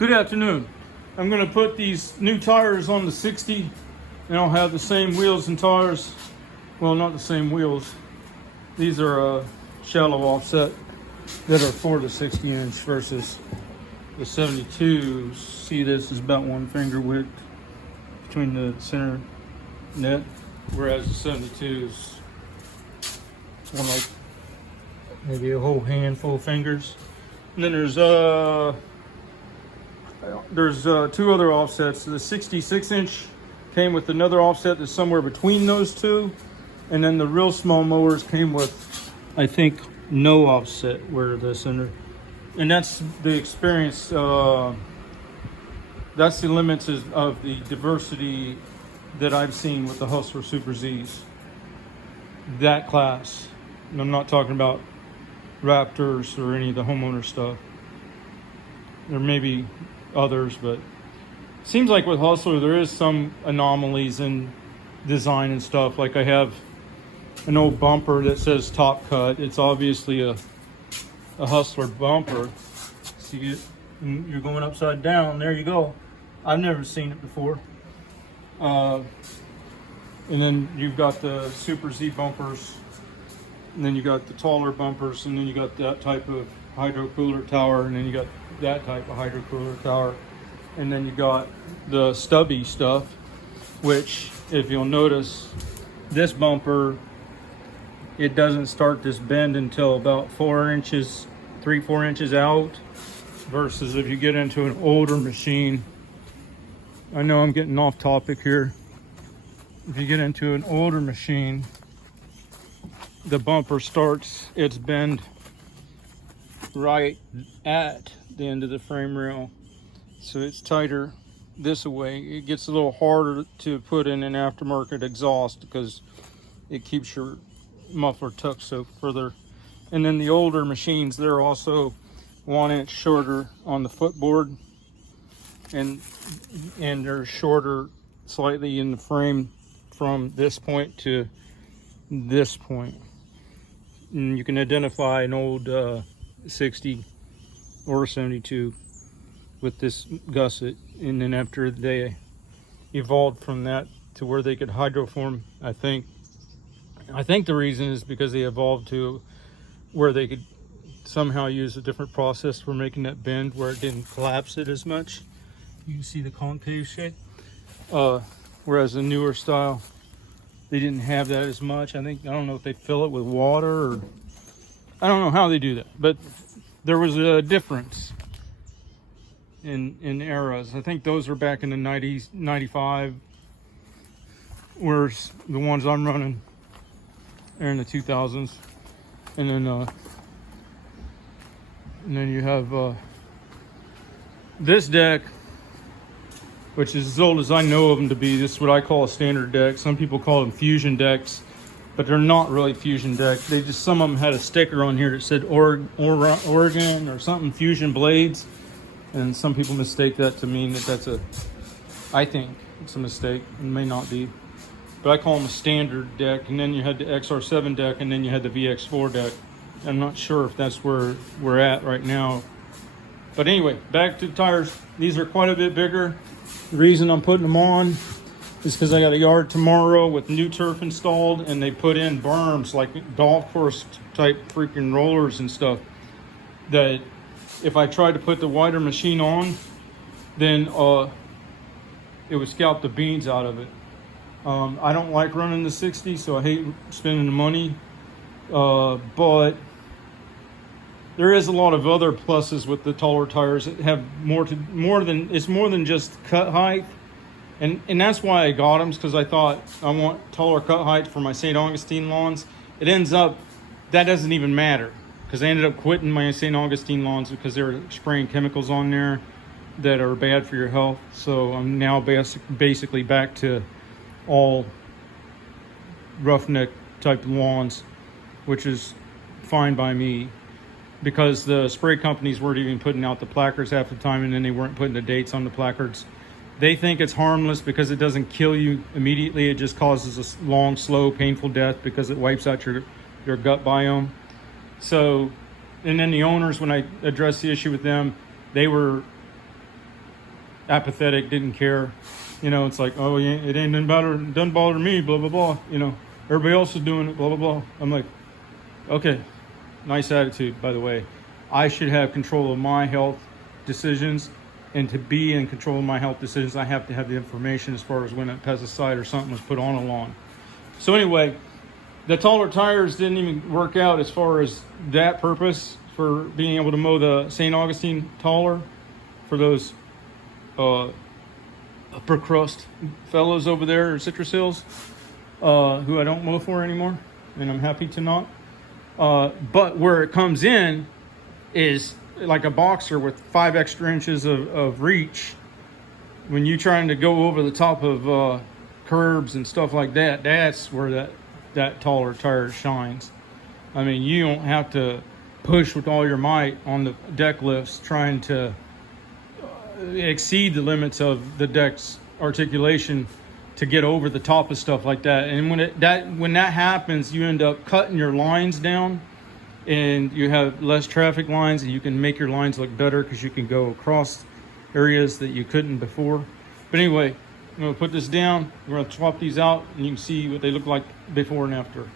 Good afternoon. I'm going to put these new tires on the 60 and I'll have the same wheels and tires. Well, not the same wheels. These are shallow offset that are for the 60 inch versus the 72. See, this is about 1 finger width between the center net, whereas the 72 is one like maybe a whole handful of fingers. And then there's two other offsets. The 66 inch came with another offset that's somewhere between those two, and then the real small mowers came with, I think, no offset where the center, and that's the experience. That's the limits of the diversity that I've seen with the Hustler Super Z's. That class. And I'm not talking about Raptors or any of the homeowner stuff. There may be others, but it seems like with Hustler there is some anomalies in design and stuff. Like I have an old bumper that says Top Cut. It's obviously a Hustler bumper. See it? You're going upside down. There you go. I've never seen it before. And then you've got the Super Z bumpers, and then you got the taller bumpers, and then you got that type of hydro cooler tower, and then you got that type of hydro cooler tower, and then you got the stubby stuff, which, if you'll notice, this bumper, it doesn't start this bend until about 4 inches, 3-4 inches out, versus if you get into an older machine. I know I'm getting off topic here. If you get into an older machine, the bumper starts its bend right at the end of the frame rail, so it's tighter this way. It gets a little harder to put in an aftermarket exhaust because it keeps your muffler tucked so further. And then the older machines, they're also 1 inch shorter on the footboard, and they're shorter slightly in the frame from this point to this point. And you can identify an old 60 or 72 with this gusset. And then after they evolved from that to where they could hydroform, I think the reason is because they evolved to where they could somehow use a different process for making that bend where it didn't collapse it as much. You can see the concave shape. Whereas the newer style, they didn't have that as much. I don't know if they fill it with water, or I don't know how they do that, but there was a difference in eras. I think those were back in the 90s, 95, whereas the ones I'm running are in the 2000s. And then you have this deck, which is as old as I know of them to be. This is what I call a standard deck. Some people call them fusion decks, but they're not really fusion decks. They just, some of them had a sticker on here that said Oregon or something, fusion blades. And some people mistake that to mean that I think it's a mistake. It may not be. But I call them a standard deck. And then you had the XR7 deck, and then you had the VX4 deck. I'm not sure if that's where we're at right now. But anyway, back to the tires. These are quite a bit bigger. The reason I'm putting them on is because I got a yard tomorrow with new turf installed, and they put in berms, like golf course type freaking rollers and stuff, that if I tried to put the wider machine on, then it would scalp the beans out of it. I don't like running the 60, so I hate spending the money, but there is a lot of other pluses with the taller tires that have more than just cut height, and that's why I got them, because I thought I want taller cut height for my St. Augustine lawns. It ends up that doesn't even matter, because I ended up quitting my St. Augustine lawns because they were spraying chemicals on there that are bad for your health. So I'm now basically back to all roughneck type lawns, which is fine by me, because the spray companies weren't even putting out the placards half the time, and then they weren't putting the dates on the placards. They think it's harmless because it doesn't kill you immediately. It just causes a long, slow, painful death because it wipes out your gut biome. So, and then the owners, when I addressed the issue with them, they were apathetic, didn't care. You know, it's like, oh, yeah, it ain't doesn't bother me, blah, blah, blah. You know, everybody else is doing it, blah, blah, blah. I'm like, okay, nice attitude, by the way. I should have control of my health decisions, and to be in control of my health decisions, I have to have the information as far as when a pesticide or something was put on a lawn. So anyway, the taller tires didn't even work out as far as that purpose for being able to mow the St. Augustine taller for those upper crust fellows over there at Citrus Hills, who I don't mow for anymore, and I'm happy to not. But where it comes in is like a boxer with 5 extra inches of reach. When you're trying to go over the top of curbs and stuff like that, that's where that taller tire shines. I mean, you don't have to push with all your might on the deck lifts trying to exceed the limits of the deck's articulation to get over the top of stuff like that. And when that happens, you end up cutting your lines down, and you have less traffic lines, and you can make your lines look better because you can go across areas that you couldn't before. But anyway, I'm going to put this down. We're going to swap these out, and you can see what they look like before and after.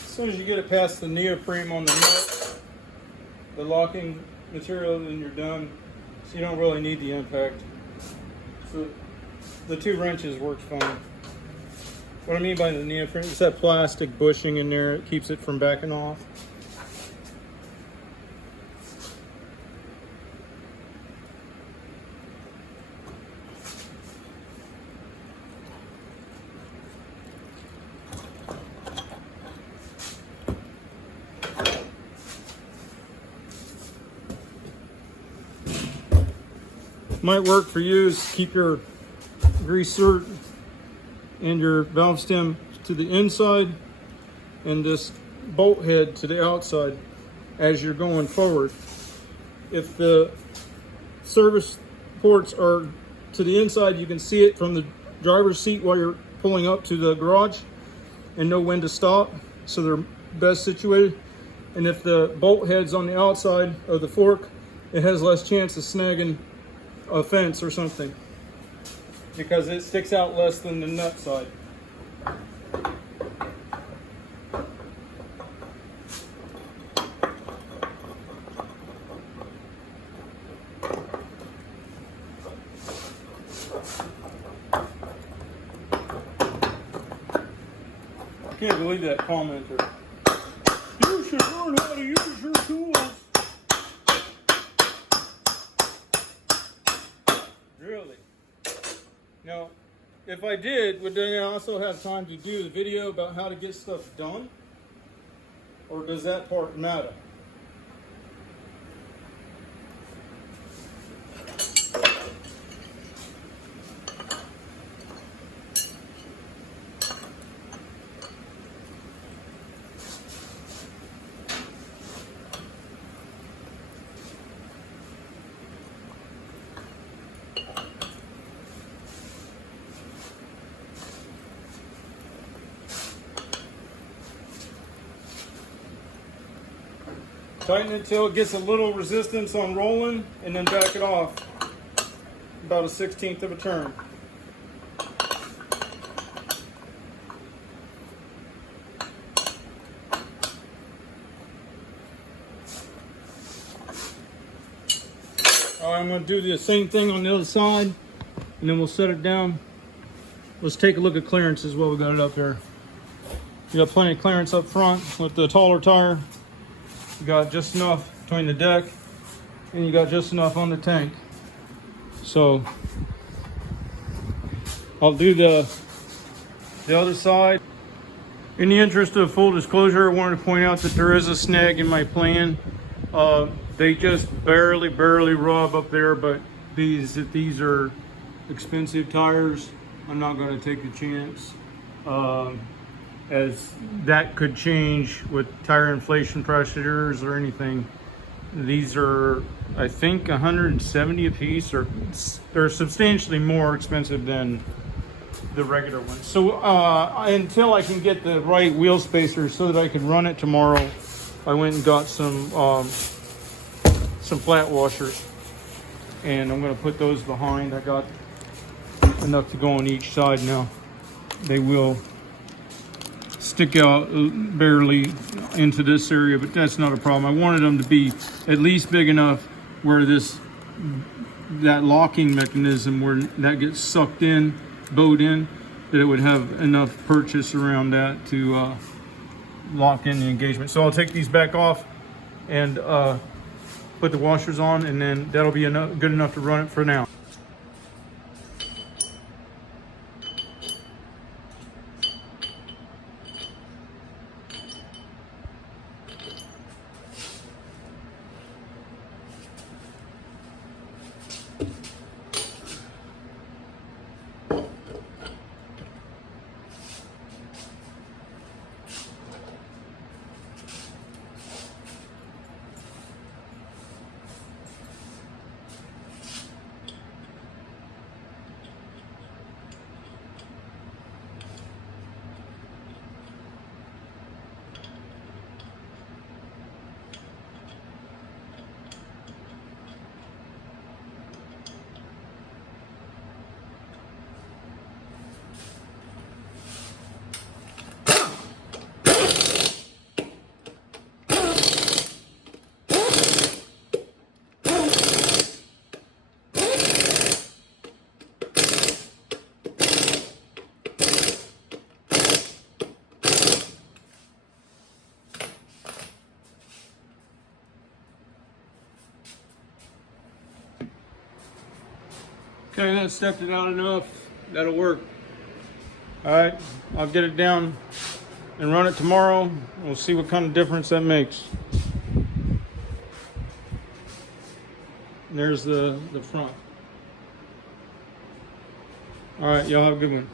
As soon as you get it past the neoprene on the nut, the locking material, then you're done. So you don't really need the impact. So the 2 wrenches works fine. What I mean by the neoprene is that plastic bushing in there. It keeps it from backing off. Might work for you is keep your grease zerk and your valve stem to the inside and this bolt head to the outside as you're going forward. If the service ports are to the inside, you can see it from the driver's seat while you're pulling up to the garage and know when to stop, so they're best situated. And if the bolt head's on the outside of the fork, it has less chance of snagging a fence or something because it sticks out less than the nut side. I can't believe that commenter. You should learn how to use your tools. Really? Now, if I did, would I also have time to do the video about how to get stuff done? Or does that part matter? Tighten it till it gets a little resistance on rolling, and then back it off about a 1/16 of a turn. All right, I'm going to do the same thing on the other side, and then we'll set it down. Let's take a look at clearances while we got it up here. You got plenty of clearance up front with the taller tire. You got just enough between the deck, and you got just enough on the tank. So I'll do the other side. In the interest of full disclosure, I wanted to point out that there is a snag in my plan. They just barely rub up there, but these are expensive tires. I'm not going to take a chance, as that could change with tire inflation pressures or anything. These are, I think, 170 a piece, or they're substantially more expensive than the regular ones. So until I can get the right wheel spacer so that I can run it tomorrow, I went and got some flat washers, and I'm going to put those behind. I got enough to go on each side now. They will stick out barely into this area, but that's not a problem. I wanted them to be at least big enough where that locking mechanism where that gets sucked in, bowed in, that it would have enough purchase around that to lock in the engagement. So I'll take these back off and put the washers on, and then that'll be good enough to run it for now. Okay, that stepped it out enough. That'll work. All right, I'll get it down and run it tomorrow. We'll see what kind of difference that makes. There's the front. All right, y'all have a good one.